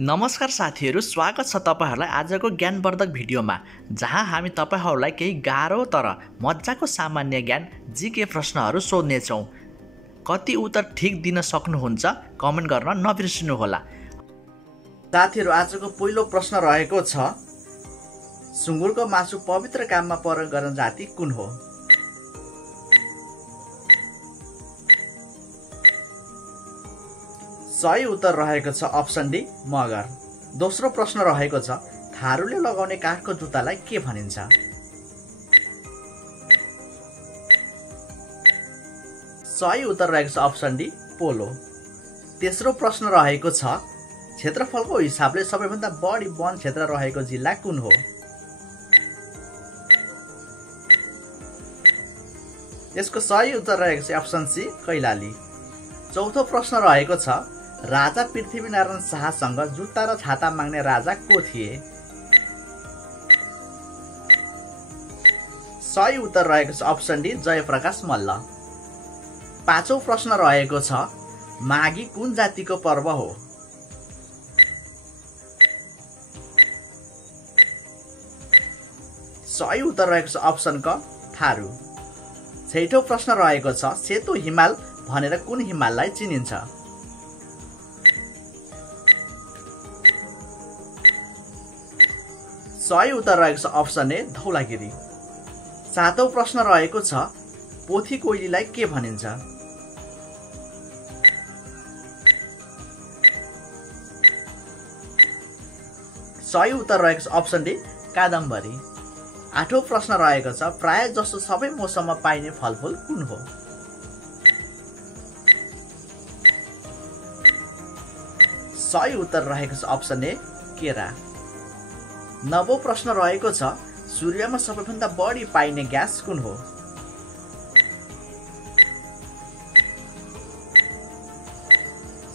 नमस्कार साथीहरू, स्वागत छ तपाईहरुलाई आजको ज्ञानवर्धक भिडियोमा, जहाँ हामी तपाईहरुलाई केही गाह्रो तर मजाको सामान्य ज्ञान जीके प्रश्नहरू सोध्ने छौं। कति उत्तर ठीक दिन सक्नुहुन्छ कमेन्ट गर्न नबिर्सनु होला। साथीहरू, आजको पहिलो प्रश्न रहेको छ, सुँगुरको मासु पवित्र काममा प्रयोग गर्न जाति कुन हो? सही उत्तर रहेको छ अप्सन डी, मगर। दोस्रो प्रश्न रहेको छ, थारूले लगाउने काठको जुत्तालाई के भनिन्छ? सही उत्तर रहेको छ अप्सन डी, पोलो। तेस्रो प्रश्न रहेको छ, क्षेत्रफलको हिसाबले सबैभन्दा बढी वन क्षेत्र रहेको जिल्ला कुन हो? यसको सही उत्तर रहेको छ अप्सन सी, कैलाली। चौथो प्रश्न रहेको छ, राजा पृथ्वीनारायण शाहसँग जुत्ता र छाता माग्ने राजा को थिए? सही उत्तर रहेको छ अप्सन डी, जयप्रकाश मल्ल। पाँचौं प्रश्न रहेको छ, माघी कुन जातिको पर्व हो? सही उत्तर रहेको छ अप्सन क, थारू। छैठौं प्रश्न रहेको छ, सेतो हिमाल भनेर कुन हिमाललाई चिनिन्छ? सही उत्तर रहेको छ अप्सन ए, धौलागिरी। सातौं प्रश्न रहेको छ, पोथी कोइलीलाई के भनिन्छ? सही उत्तर रहेको छ अप्सन डी, कादम्बरी। आठौं प्रश्न रहेको छ, प्राय जसो सबै मौसममा पाइने फलफुल कुन हो? सही उत्तर रहेको छ अप्सन ए, केरा। नवौं प्रश्न रहेको छ, सूर्यमा सबैभन्दा बढी पाइने ग्यास कुन हो?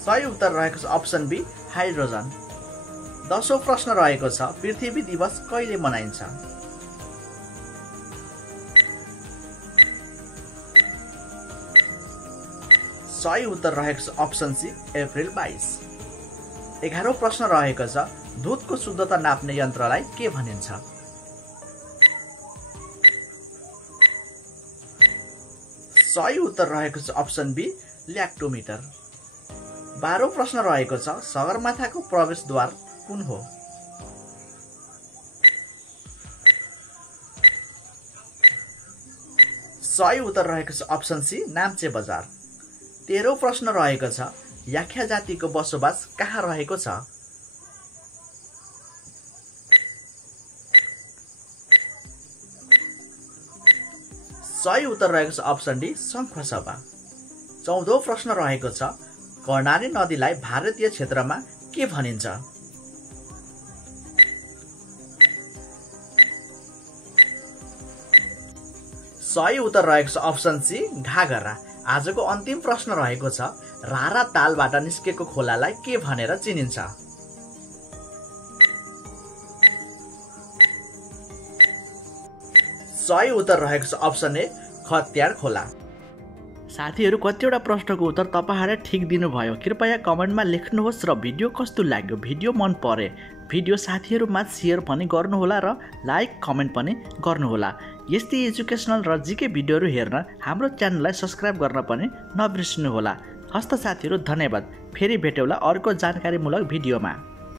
सही उत्तर रहेको छ अप्सन बी, हाइड्रोजन। 10औं प्रश्न रहेको छ, पृथ्वी दिवस कहिले मनाइन्छ? सही उत्तर रहेको छ अप्सन सी, अप्रिल 22। 11औं प्रश्न रहेको छ, दूधको शुद्धता नाप्ने यन्त्रलाई के भनिन्छ? सही उत्तर रहेको छ अप्सन बी, ल्याक्टोमिटर। 12औं प्रश्न रहेको छ, सगरमाथाको प्रवेशद्वार कुन हो? सही उत्तर रहेको छ अप्सन सी, नाम्चे बजार। 13औं प्रश्न रहेको छ, याख्या जातिको बसोबास कहाँ रहेको छ? सही उत्तर रहेको छ अप्सन डी, शङ्खसभा। 14औं प्रश्न रहेको छ, कर्णाली नदीलाई भारतीय क्षेत्रमा के भनिन्छ? सही उत्तर रहेको छ अप्सन सी, घागरा। आजको अन्तिम प्रश्न रहेको छ, रारा तालबाट निस्केको खोलालाई के भनेर चिनिन्छ? सही उत्तर रहेको छ अप्सन ए, खत्यार खोला। साथीहरू, कतिवटा प्रश्नको उत्तर तपाईहरुले ठीक दिनुभयो। कृपया कमेन्टमा लेख्नुहोस् र भिडियो कस्तो लाग्यो, भिडियो मन परे भिडियो साथीहरुमा शेयर पनि गर्नुहोला र लाइक कमेन्ट पनि गर्नुहोला। यस्तै एजुकेसनल र जीके भिडियोहरू हेर्न हाम्रो च्यानललाई सब्स्क्राइब गर्न पनि नबिर्सनुहोला। हस्त साथीहरू, धन्यवाद। फेरि भेटौँला अर्को जानकारीमूलक भिडियोमा।